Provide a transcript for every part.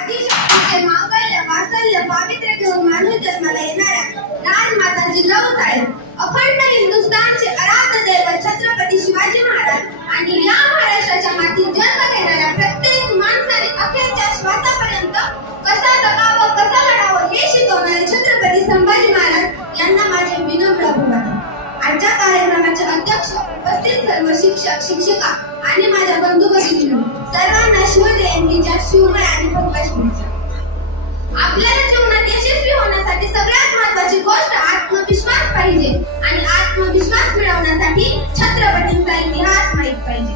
आदिशक्तीचे मांगल्य वात्सल्य पावित्र्य घेऊन माणूस जन्माला येणाऱ्या राजमाता जिजाऊ साहेब, अखंड हिंदुस्थानचे आराध्य दैवत छत्रपती शिवाजी महाराज आणि या महाराष्ट्राच्या मातीत जन्म घेणाऱ्या प्रत्येक माणसाने अखेरच्या श्वासापर्यंत कसा जगावं कसा लढावं हे शिकवणारे छत्रपती संभाजी महाराज यांना माझे विनम्र अभिवादन. आजच्या कार्यक्रमाचे अध्यक्ष, उपस्थित सर्व शिक्षक शिक्षिका आणि माझ्या बंधू भगिनींनो, सर्वांना शिवजयंतीच्या शिवमय आणि भव्य शुभेच्छा. आपल्याला जीवनात यशस्वी होण्यासाठी सगळ्यात महत्त्वाची गोष्ट आत्मविश्वास पाहिजे आणि आत्मविश्वास मिळवण्यासाठी छत्रपतींचा इतिहास माहित पाहिजे.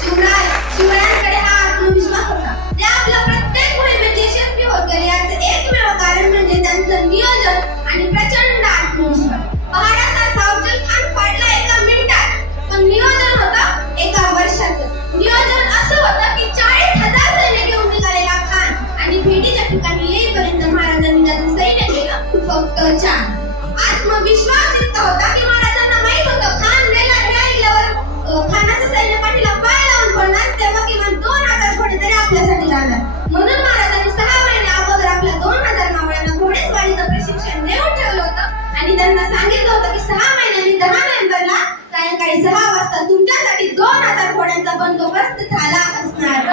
शिवरायांकडे हा आत्मविश्वास होता. ते आपल्या प्रत्येक मोहिमेत यशस्वी होत गेले. याचे एकमेव कारण म्हणजे त्यांचं नियोजन आणि प्रचंड आत्मविश्वास. पहाडासारखा अफजल खान फाडला एका मिनिटात, पण नियोजन होतं एका वर्षाचं. नियोजन असं होतं की 40,000 सैन्य घेऊन निघालेला खान आणि भेटीच्या ठिकाणी येईपर्यंत महाराजांनी त्याचं सैन्य केलं फक्त 4. आत्मविश्वास इतका होता की महाराजांना माहित होतं खान गेल्यावर खानाचं सैन्य पाठीला पाय लावून पडणार, तेव्हा किमान 2,000 घोडे तरी आपल्यासाठी जाणार. म्हणून महाराजांनी 6 महिने अगोदर आपल्या 2,000 मावळ्यांना घोडेस्वारीचं प्रशिक्षण देऊन ठेवलं होतं आणि त्यांना सांगितलं होतं की 6 महिन्यांनी 10 नोव्हेंबरला सायंकाळी 6 वाजता तुमच्यासाठी 2,000 घोड्यांचा बंदोबस्त झाला असणार.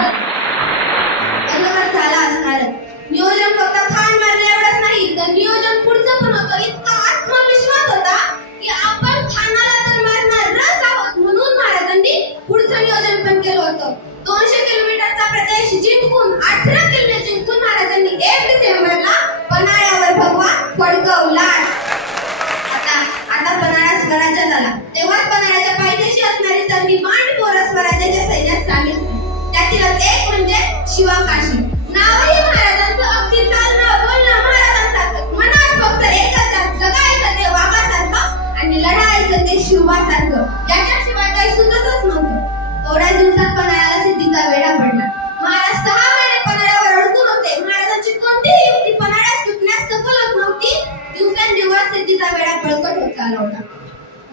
नियोजन फक्त खान मारले एवढंच नाही, तर नियोजन पुढचं पण होतं. इतका आत्मविश्वास होता की आपण खानाला तर मारणारच आहोत, म्हणून महाराजांनी पुढचं नियोजन पण केलं होतं. 200 किलोमीटरचा प्रदेश जिंकून 18 किल्ले जिंकून महाराजांनी 1 डिसेंबरला पन्हाळ्यावर भगवा फडकवला. आता पन्हाळा स्वराज्यात आला. तेव्हाच पन्हाळ्याच्या पायथ्याशी असणारी तरुणी मांडपोर स्वराज्याच्या सैन्यात सामील झाली. त्यातीलच एक म्हणजे शिवाकाशी. नावही महाराजांचं, अगदी चालणं बोलणं महाराजांसारखं. मनात फक्त एकच, जगायचं ते वाघासारखं आणि लढायचं ते शिवासारखं. याच्याशिवाय काही सुचतच नव्हतं. थोड्या दिवसात पन्हाळ्याला सिद्धीचा वेढा पडला. महाराज 6 महिने पन्हाळ्यावर अडकून होते. महाराजांची कोणतीही युक्ती पन्हाळ्यात सुटण्यास सफल होत नव्हती. दिवसेंदिवस सिद्धीचा वेढा बळकट होत चालला होता.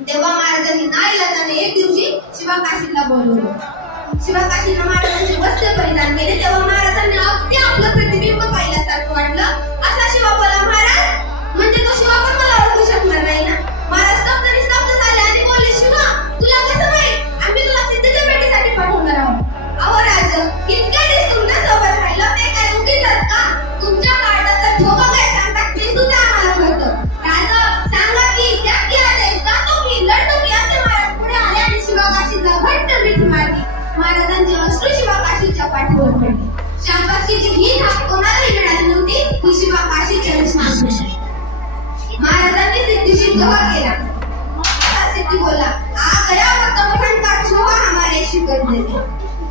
तेव्हा महाराजांनी नाईलाजाने एक दिवशी शिवाकाशीला बोलवलं. शिवाकाशीनं महाराजांचे वस्त्र परिधान केले. तेव्हा महाराजांनी अगदी आपलं प्रतिबिंब पाहिल्यासारखं वाटलं. असा शिवा बोला, महाराज म्हणजे तो शिवा पण मला ओळखू शकणार नाही ना. महाराज स्तब्ध झाले आणि बोलले, शिवा तुला कसं माहित आम्ही तुला सिद्धीच्या भेटीसाठी पाठवणार आहोत? अहो राज, इतक्या दिवस तुमच्या सोबत राहिलं ते काय उगीचच का? तुमच्या काळात ठोका काय सांगतात ते सुद्धा आम्हाला कळतं. राज सांगा की त्या की आले जातो की लढतो की? असे महाराज पुढे आले आणि शिवाकाशीला घट्ट मिठी मारली. महाराजांचे अश्रू शिवाकाशीच्या पाठीवर पडले. शाबासकीची ही थाप कोणालाही मिळाली नव्हती. ही शिवाकाशीच्या रचना. महाराजांनी सिद्धीशी जोहा केला. सिद्धी बोला, आ गया वो तमखन का छोहा हमारे शिकर देते.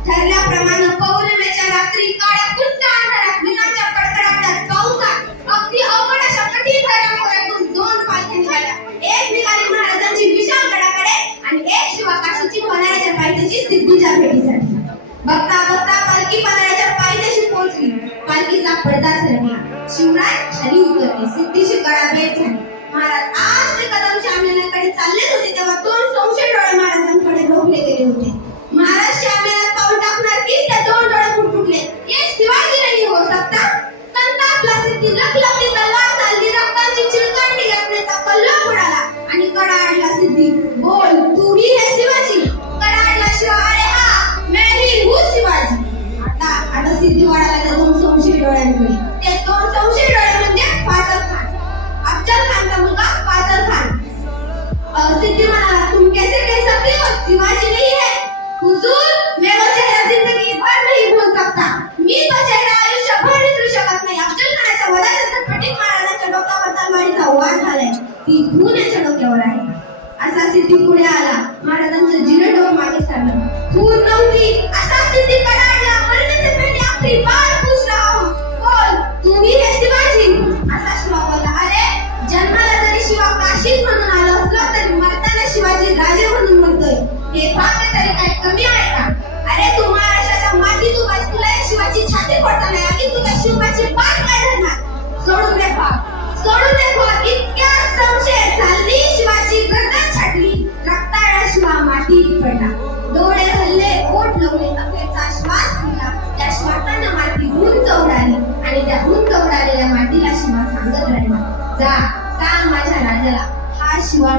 ठरल्याप्रमाणे पौर्णिमेच्या रात्री काळ्या कुट्ट अंधारात विनाच्या कडकडाटात पावसात अगदी अवघड अशा कठीण घराघरातून 2 पालख्या निघाल्या. एक निघाली महाराजांची विशाल गडाकडे आणि एक शिवाकाशीची पन्हाळ्याच्या पायथ्याशी सिद्धीच्या भेटीसाठी. बघता बघता पालखी पन्हाळ्याच्या पायथ्याशी पोहोचली. पालखीचा पडदा सरकला. शिवराय खाली उतरले. सिद्धीची गळाभेट झाली. महाराज आज ते कदम श्यामयानाकडे चाललेच होते तेव्हा 2 संशय डोळे महाराजांकडे रोखले गेले होते. महाराज श्यामयानात पाऊल टाकणार की त्या 2 डोळे फुटफुटले. ये शिवाजी नाही हो सकता. संतापला सिद्धी लखलखती तलवार चालली. रक्ताची चिळकांडी घातण्याचा कल्लोळ उडाला आणि कडाडला सिद्धी. बोल तू ही है शिवाजी? कडाडला शिवा, अरे हा मैं ही हूँ शिवाजी. आता सिद्धी वाढायला त्या 2 संशय डोळ्यांकडे. ते 2 संशय डोळे म्हणजे फाजल खान, अफजल खानचा मुलगा फाजल खान. सिद्धी म्हणाला, तुम कैसे कह सकते हो शिवाजी नहीं है?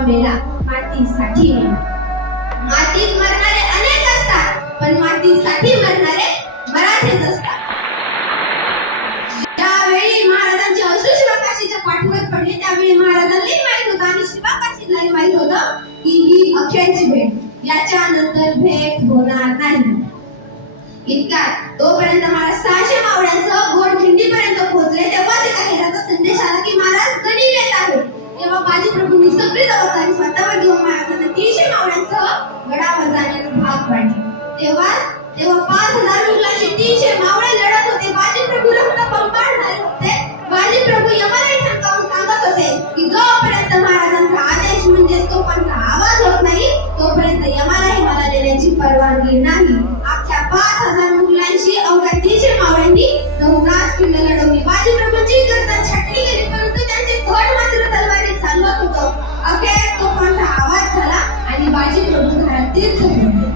मेला मातीसाठी मेला. मातीत मरणारे अनेक असतात, पण मातीसाठी मरणारे मराठीच असतात. ज्यावेळी महाराजांची अश्रू शिवकाशीच्या पाठीवर पडली त्यावेळी महाराजांनाही माहित होतं आणि शिवकाशीलाही माहित होतं की ही अखेरची भेट, याच्यानंतर भेट होणार नाही. इतक्यात तोपर्यंत महाराज 600 मावळ्यांसह घोडखिंडीपर्यंत पोहोचले. तेव्हा एका हेराचा संदेश आला की महाराज गणित येत आहे. तेव्हा बाजी प्रभूंनी सगळी जबाबदारी स्वतःवर घेऊन महाराजांना 300 मावळ्यांसह गडावर जाण्यास भाग पाडले. तेव्हा 5000 मुलांची 300 मावळे लढत होते. बाजी प्रभू रक्तबंबाळ झाले होते. बाजी प्रभू यमराई ठणकावून सांगत होते की जोपर्यंत महाराजांचा आदेश म्हणजे तोफांचा आवाज होत नाही तोपर्यंत यमालाही मला देण्याची परवानगी नाही. अख्ख्या 5000 मुलांशी अवघ्या 300 मावळ्यांनी नवनाथ किल्ला लढवली. बाजी प्रभूंची गर्दन छाटली गेली, परंतु त्यांचे धड मात्र तलवारी चालवत होतं. अखेर तोफांचा आवाज झाला आणि बाजी प्रभू घरात तीर्थ घेतले.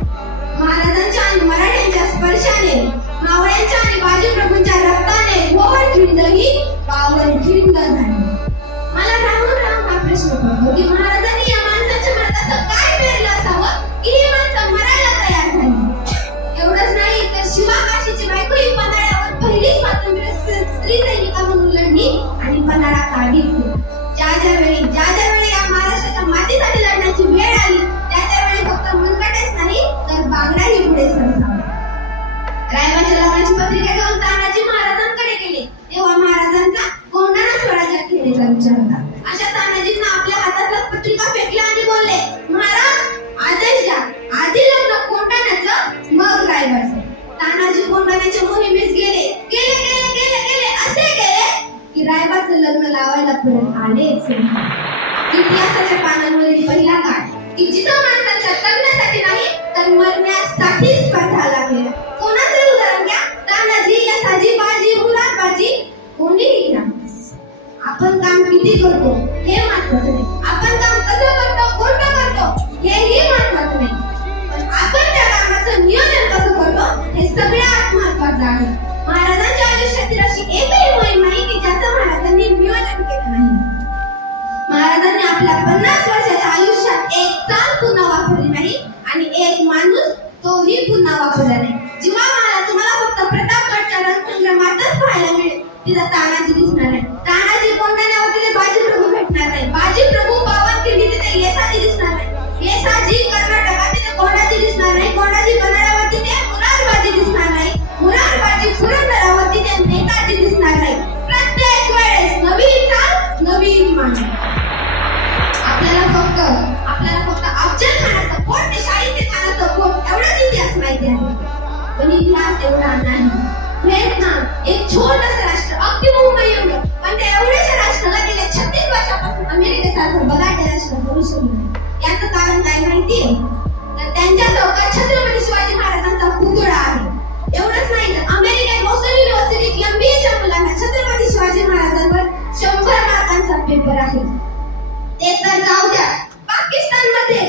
महाराजांच्या आणि मराठ्यांच्या स्पर्शाने, मावळ्यांच्या आणि बाजी प्रभूंच्या रक्ताने घोडखिंड ही पावनखिंड झाली. मला राहून हा प्रश्न पडतो की महाराजांनी या माणसाच्या मनात असं काय पेरलं असावं की ही माणसं मरायला तयार झाली. एवढंच नाही तर शिवकाशीची बायको ही पन्हाळ्यावर पहिली स्वातंत्र्य स्त्री सैनिका म्हणून लढली आणि पन्हाळा काढली. ज्या वेळी या महाराष्ट्राच्या मातीसाठी लढण्याची वेळ आली त्या वेळी फक्त मुनगटेच नाही तर बांगडाही पुढे सरसावला. रायबाच्या लग्नाची पत्रिका घेऊन तानाजी महाराजांकडे गेले. तेव्हा महाराजांचा कोंढाणा स्वराज्यात घेण्याचा विचार होता. अशा तानाजींना आपल्या हातातल्या पत्रिका फेकल्या आणि बोलले, महाराज आदेश द्या, आधी लग्न कोंढाण्याचं मग रायबाचं. तानाजी कोंढाण्याच्या मोहिमेस गेले असे गेले की रायबाचं लग्न लावायला परत आलेच. इतिहासाच्या पानांवरील पहिला काळ की जिथं माणसाच्या लग्नासाठी नाही तर मरण्यासाठी स्पर्धा लागल्या. कोणाचे उदाहरण घ्या, तानाजी, यसाजी, बाजी, मुरादबाजी, कोणीही घ्या. आपण काम किती करतो हे महत्वाचं नाही, आपण काम कसं करतो, कोणतं करतो हेही महत्वाचं नाही, पण आपण त्या कामाचं नियोजन कसं करतो हे सगळ्यात महत्वाचं आहे. महाराजांच्या आयुष्यातील अशी एकही मोहीम नाही की ज्याचं महाराजांनी नियोजन केलं नाही. महाराजांनी आपल्या 50 वर्षाच्या आयुष्यात एक चाल पुन्हा वापरली नाही आणि एक माणूस तोही पुन्हा वापरला नाही. जेव्हा तुम्हाला फक्त प्रतापगडच्या रणसंग्रामातच पाहायला मिळेल तिथं तानाजी दिसणार नाही. तानाजी कोंढाण्यावर तिथे बाजी प्रभू भेटणार नाही. बाजी प्रभू पावनखिंडी तिथे येसाजी दिसणार नाही. येसाजी कर्नाटकात तिथे कोंढाजी दिसणार नाही. कोंढाजी बनाड्यावर तिथे मुरारबाजी दिसणार नाही. मुरारबाजी पुरंदरावर तिथे नेताजी दिसणार नाही. प्रत्येक वेळेस नवीन चाल, नवीन माणूस. आपल्याला फक्त अफजल खानाचा पोट ते शाहिद खानाचा पोट एवढाच इतिहास माहिती आहे, पण इतिहास एवढा नाही. व्हिएतनाम एक छोटंसं राष्ट्र, अगदी मुंबई एवढं, पण त्या एवढ्याशा राष्ट्राला गेल्या 36 वर्षापासून अमेरिकेसारखं बलाढ्य राष्ट्र करू शकलं. याचं कारण काय माहितीये तर त्यांच्या चौकात छत्रपती शिवाजी महाराजांचा पुतळा आहे. एवढंच नाही तर अमेरिकेत बोस्टन युनिव्हर्सिटीत MBAच्या मुलांना छत्रपती शिवाजी महाराजांवर 100 मार्कांचा पेपर आहे. ते तर जाऊ द्या, पाकिस्तानमध्ये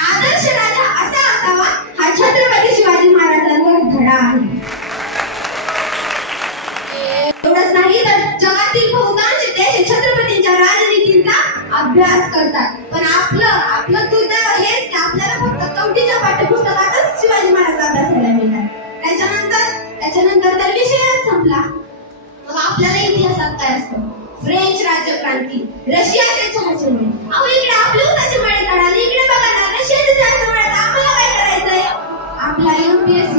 आदर्श राजा असा असावा हा छत्रपती शिवाजी महाराजांवर धडा आहे. एवढंच नाही तर जगातील बहुतांश देश छत्रपतींच्या राजनीतीचा अभ्यास करतात, पण आपलं दुर्दैव हेच की आपल्याला फक्त कवटीच्या पाठ्यपुस्तकातच शिवाजी महाराज अभ्यासायला मिळतात. त्याच्यानंतर तर विषयच संपला. मग आपल्याला इतिहासात काय असतं? फ्रेंच राजक्रांती, रशियाचे चहाचे मळे. अहो इकडे आपले उसाचे मळे काढाले, इकडे बघा ना रशियाचे चहाचे मळे. आम्हाला काय करायचंय? आपल्या UPSC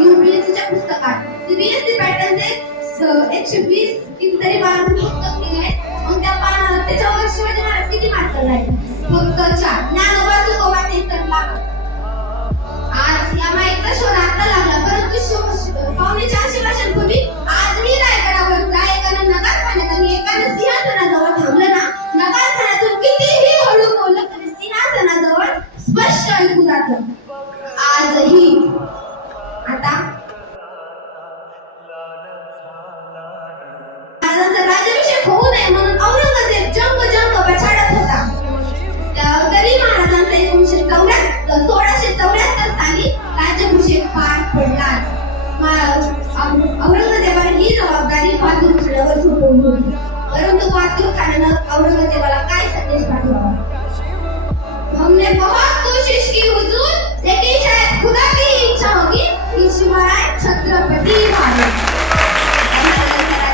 पुस्तकात CBSE पॅटर्नचे 120 कितीतरी पानांचं पुस्तक दिलंय. मग त्या पानावर त्याच्यावर शिवाजी महाराज किती मार्क लावले? फक्त 4. ज्ञानोबा तुकोबा ते तर लागत. आज या माईकचा शोध आता लागला, परंतु 450 वर्षांपूर्वी आजही रायगडावर गायकानं नगारखान्यात आणि एकानं सिंहासनाजवळ थांबलं ना, नगारखान्यातून कितीही हळू बोललं तरी सिंहासनाजवळ स्पष्ट ऐकू जातं. आजही आता महाराजांचा राज्याभिषेक होऊ नये म्हणून औरंगजेब जंग बछाडत होता. तरी महाराजांचा 1674 साली राज्याभिषेक पार पडला. औरंगजेबाने ही जबाबदारी बहादूर खानावर सोपवली होती. परंतु बहादूर खानानं औरंगजेबाला काय संदेश पाठवला? हमने बहुत कोशिश की हुजूर, लेकिन शायद खुदा की इच्छा होगी कि शिवराय छत्रपती व्हावे.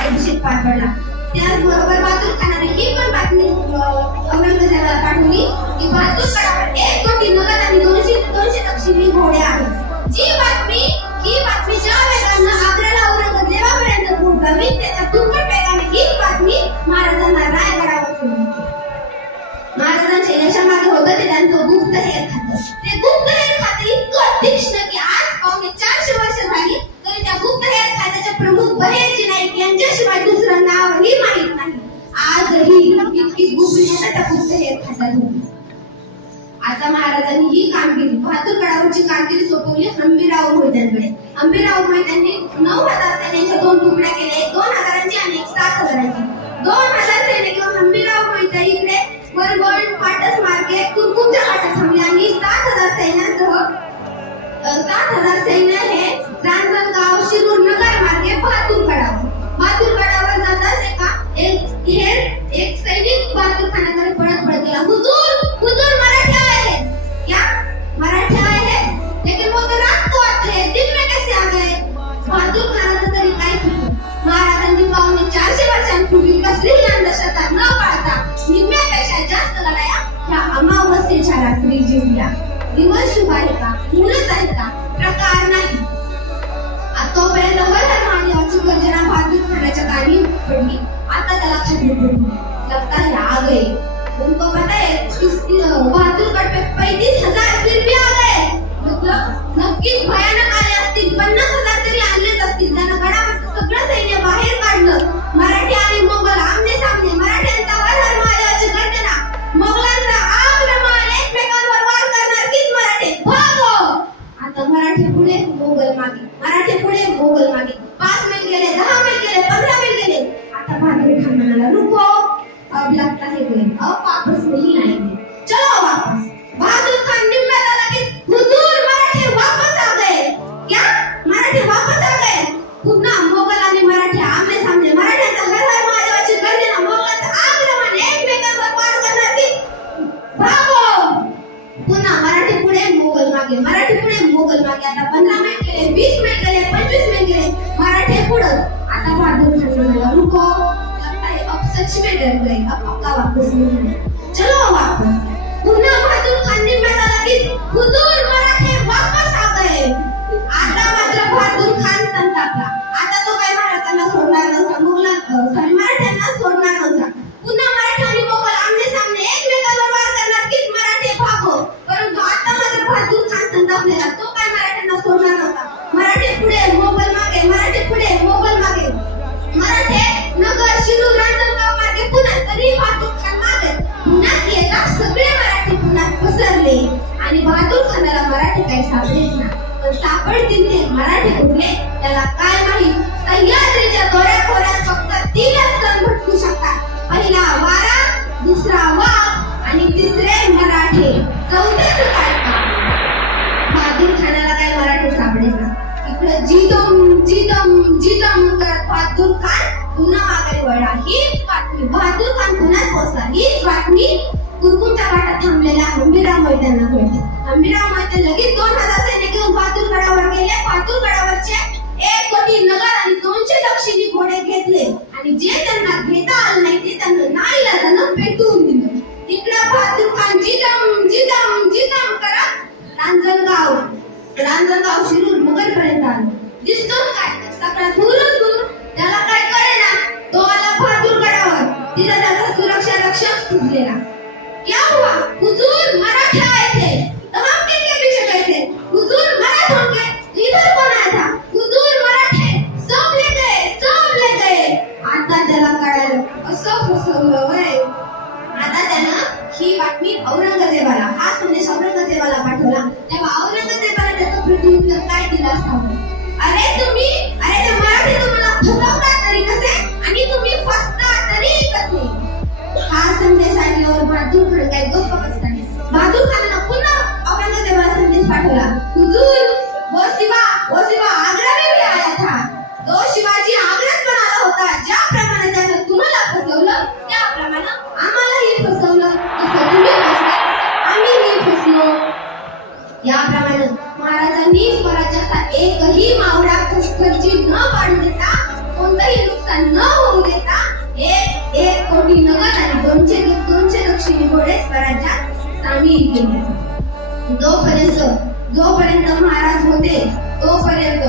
अभिषेक पार पडला. त्याचबरोबर बहादूर खानाने ही पण बातमी औरंगजेबाला पाठवली की बहादूर गडावर 1 कोटी नगद आणि 200 दक्षिणी घोडे आहेत. ही बातमी ज्या वेगानं आग्र्याला औरंगजेबापर्यंत पोहोचावी त्याच्या दुप्पट वेगाने ही बातमी महाराजांना रायगडावर पोहोचली. महाराजांच्या यशामागे होतं ते त्यांचं गुप्तहेर खातं. ते गुप्तहेर खातं इतकं तीक्ष्ण की आज पावणे 400 वर्ष झाली तरी त्या गुप्तहेर खात्याचे प्रमुख बहिर्जी नाईक यांच्याशिवाय दुसरं नावही माहित नाही. आजही इतकी गोपनीयता त्या गुप्तहेर खात्यात होती. आता महाराजांनी ही कामगिरी बहादूर गडावरची कामगिरी सोपवली हंबीरराव मोहित्यांकडे. हंबीरराव मोहित्यांनी 9,000 सैन्याच्या 2 तुकड्या केल्या, एक 2,000ची आणि एक 7,000ची. 2,000 सैन्य घेऊन हंबीरराव मोहिते इकडे वरवण पाटस मार्गे कुरकुमच्या घाटात थांबले आणि 7,000 सैन्य हे रांजणगाव शिरूर नगर मार्गे बहादूर गडावर जाताच एक सैनिक बहादूर खानाकडे पळत गेला. हुजूर मराठे आए हैं. क्या मराठे आए हैं? लेकिन वो तो रात को आते हैं, दिन में कैसे आ गए? बहादूर खानाचं तरी काय चुकलं? महाराजांनी पावणे 400 वर्षांपूर्वी कसलीही अंधश्रद्धा न पाळता निम्म्यापेक्षा जास्त लढाया ह्या अमावस्येच्या रात्री जिंकल्या. दिवस शुभ आहे का? मुहूर्त आहे का? प्रकार नाही. तोपर्यंत वरदान महादेवाची गर्जना बहादूर खानाच्या कानी पडली. आता त्याला खात्री पडली, लगता है आ गए. उनको पता है बहादूर गड पे 35,000 फिर भी आ गए. मतलब नक्कीच भयानक आले असतील. 50,000 तरी आणलेच असतील. त्यानं गडावरचं सगळं सैन्य बाहेर काढलं. मराठी आणि मोगल आमने सामने. मराठ्यांचा वरदान महादेवाची गर्जना, मोगलांचा आक्रमण, एकमेकांवर वार करणार कीच मराठे. भागो. आता मराठी पुढे मोगल मागे, मराठी पुढे मोगल मागे. 5 मैल गेले, 10 मैल गेले, 15 मैल गेले. आता बहादूर खान म्हणाला रुको, अब लगता है गए, अब वापस नहीं आएंगे, चलो वापस. बहादूर खान निम्म्याला लगे, हुजूर मराठे वापस आ गए. क्या मराठे वापस आ गए? पुन्हा मोगल आणि मराठी आमने सामने. मराठ्यांचा हर हर महादेवाची गर्जना, मोगलांचं आक्रमण, एकमेकांवर वार करणार की भागो. पुन्हा मराठी पुढे मोगल मागे, मराठी पुढे मोगल मागे. आता 15 मैल गेले, 20 मैल गेले, 25 मैल गेले. मराठे पुढं. आता बहादूर खान म्हणाला रुको, अब सच में डर गए, अब पक्का वापस नहीं आए, चलो वापस. पुन्हा बहादूर खान ने म्हणाला की हुजूर मराठे वापस आ गए. आता मात्र बहादूर खान संतापला. आता तो काय महाराजांना सोडणार नव्हता, मराठ्यांना सोडणार नव्हता. पुन्हा मराठा आणि मोगल आमने सामने, एकमेकांवर वार करणार कीच मराठे भागो. परंतु आता मात्र बहादूर खान संतापलेला. तो काय मराठ्यांना सोडणार नव्हता. मराठे पुढे मोगल मागे, मराठे पुढे मोगल मागे. मराठे नगर शिरूर रांजणगाव मार्गे पुन्हा. तरी बहादूर खान मागे. पुण्यात येता सगळे मराठी पुण्यात पसरले आणि बहादूर खानाला मराठी काही सापडेच ना. पण सापडतील ते मराठी कुठले त्याला काय माहित. सह्याद्रीच्या दोऱ्याखोऱ्यात फक्त 3च जण भटकू शकतात. पहिला वारा, दुसरा वाघ आणि तिसरे मराठे. चौथ्याचं काय काम? बहादूर खानाला काय मराठी सापडेच ना. इकडे जिदम करत बहादूर खान पुन्हा मागे वळला. हीच बातमी बहादूर खान पुण्यात पोहोचला. हीच बातमी कुरकुमच्या घाटात थांबलेल्या हंबीरराव मोहित्यांना कळली. हंबीरराव मोहिते लगेच 2,000 सैन्य घेऊन बहादूर गडावर गेले. बहादूर गडावरचे 1 कोटी नगर आणि 200 दक्षिणी घोडे घेतले आणि जे त्यांना घेता आलं नाही ते त्यांना नाईलाजानं पेटवून दिलं. तिकडे बहादूर खान जिदम करत रांजणगाव शिरूर नगर पर्यंत आले. दिसतोच काय सगळा दूरच दूर. त्याला काय कळेना. तो आला बहादूर गडावर. तिथं त्याचा सुरक्षा रक्षक सुटलेला. क्या हुआ? हुजूर मराठे आए थे. तो हम किसके पीछे गए थे? हुजूर मराठों के. इधर कौन आया था? हुजूर मराठे. सब ले गए. आता त्याला कळालं असं फसवलं वय. आता त्यानं ही बातमी औरंगजेबाला, हा संदेश औरंगजेबाला पाठवला. तेव्हा औरंगजेबाला त्याचं प्रत्युत्तर काय दिलं असावं? अरे ते मराठी तुम्हाला फसवतात तरी कसे आणि तुम्ही फसता तरी कसे. हा संदेश ऐकल्यावर बहादूर खान काय गप्प बसला नाही. बहादूर खानानं पुन्हा औरंगजेबाला संदेश पाठवला. हुजूर वो शिवा आग्रा में भी आया था. तो शिवाजी आग्र्यात पण आला होता. ज्याप्रमाणे त्यानं तुम्हाला फसवलं त्याप्रमाणे आम्हालाही फसवलं. तसं तुम्ही फसला, आम्हीही न होऊ देता 1 कोटी नगद आणि 200 दक्षिणी घोडे स्वराज्यात सामील केले. जोपर्यंत महाराज होते तोपर्यंत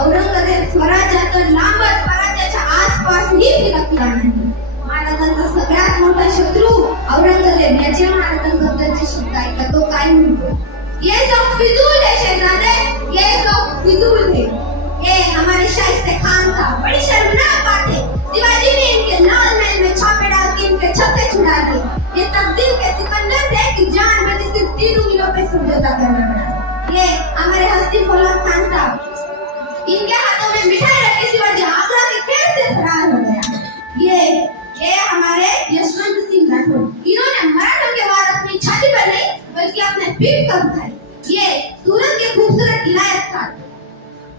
औरंगजेब स्वराज्यातून लांबच स्वराज्याच्या आसपासही फिरकला नाही. महाराजांचा सगळ्यात मोठा शत्रू औरंगजेब याचे महाराजांबद्दलचे शब्द ऐका. तो काय म्हणतो? ये सब फिजूल है शहजादे, ये सब फिजूल है. ये हमारे शाइस्ते खान का बड़ी शर्मनाक बात है. शिवाजी ने इनके लाल महल में छापे डाल के इनके छक्के छुड़ा दिए. ये तब्दील के सिकंदर थे कि जान में सिर्फ 3 उंगलियों पे समझौता करना पड़ा. ये हमारे हस्ती फौलाद खान साहब, इनके हाथों में मिठाई रख के शिवाजी आगरा के खेत से फरार हो गया. ये हमारे यशवंत सिंह राठौर, इन्होंने मराठों के वार अपनी छाती पर नहीं बल्कि अपने पीठ पर उठाए. ये सूरत के खूबसूरत इलायत खान,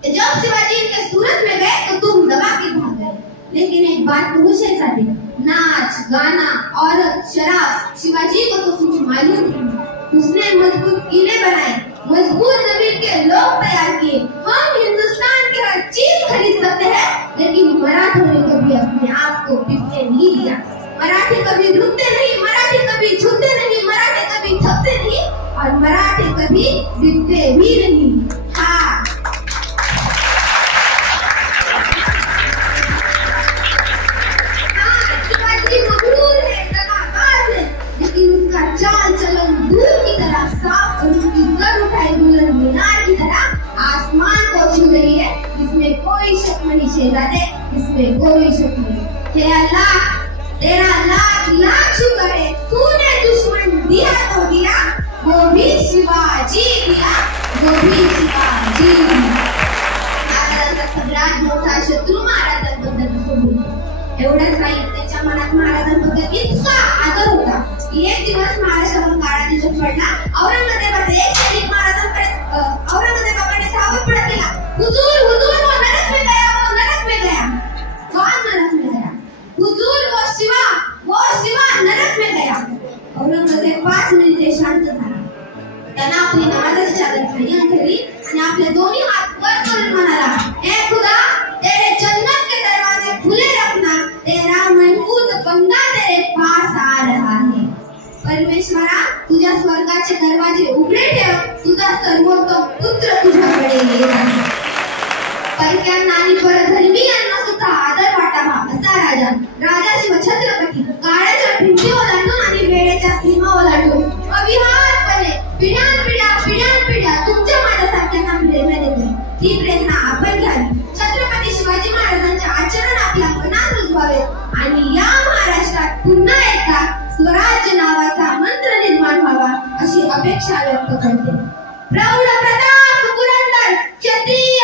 जब शिवाजी इनके सूरत में गए तो तुम दबा के भाग गए. लेकिन एक बात तो शहजादे, नाच गाना औरत शराब शिवाजी को तो कुछ मालूम नहीं. उसने मजबूत किले बनाए, मजबूत जमीन के लोग तैयार किए. हम हिंदुस्तान की हर चीज खरीद सकते हैं, लेकिन मराठों ने कभी अपने आप को बिकने नहीं दिया. मराठी कभी रुकते नहीं, मराठी कभी झुकते नहीं, मराठी कभी थकते नहीं और मराठी कभी बिकते भी नहीं. हाँ, शिवाजी मगरूर है, दगाबाज है, लेकिन उसका चाल चलन दूर की तरह साफ और उसकी सर उठाई बुलंद मीनार की तरह आसमान को छू रही है. इसमें कोई शक नहीं शहजादे, इसमें कोई शक नहीं. हे अल्लाह, तेरा लाख शुक्र है, तूने दुश्मन दिया तो दिया, वो भी शिवाजी दिया, वो भी शिवाजी दिया. महाराजांचा सगळ्यात मोठा शत्रू महाराजांबद्दल सोडून एवढं साहित्याच्या मनात महाराजांबद्दल इतका आदर होता की एक दिवस महाराष्ट्रावर काळा दिवस पडला. औरंगजेबाचे एक सैनिक औरंगजेबाकडे धावत पडत गेला. हुजूर हुजूर, वो नरक में गया, वो नरक में गया. कौन नरक में गया? हुजूर वो शिवा नरक में गया. औरंगजेब 5 मिनिटे शांत झाला. त्यांना आपली नमाजाची चादर खाली अंथरली आणि आपले दोन्ही हात वर करून म्हणाला, ए खुदा, तेरे जन्नत के दरवाजे खुले रखना, तेरा महफूज बंदा तेरे पास आ रहा है. परमेश्वरा, तुझ्या स्वर्गाचे दरवाजे उघडे ठेव, तुझा सर्वोत्तम पुत्र तुझ्याकडे येत आहे. परक्यांना आणि परधर्मी यांना सुद्धा आदर वाटावा असा राजा शिव छत्रपती काळाच्या भिंती ओलांडून आणि वेळेच्या सीमा ओलांडून अविहारपणे पिढ्यानपिढ्या तुमच्या माझ्यासारख्यांना प्रेरणा देते. ही प्रेरणा आपण घ्यावी. छत्रपती शिवाजी महाराजांचे आचरण आपल्या मनात रुजवावे आणि या महाराष्ट्रात पुन्हा एकदा स्वराज्य नावाचा मंत्र निर्माण व्हावा अशी अपेक्षा व्यक्त करते. प्रौढ प्रताप पुरंदर क्षत्रिय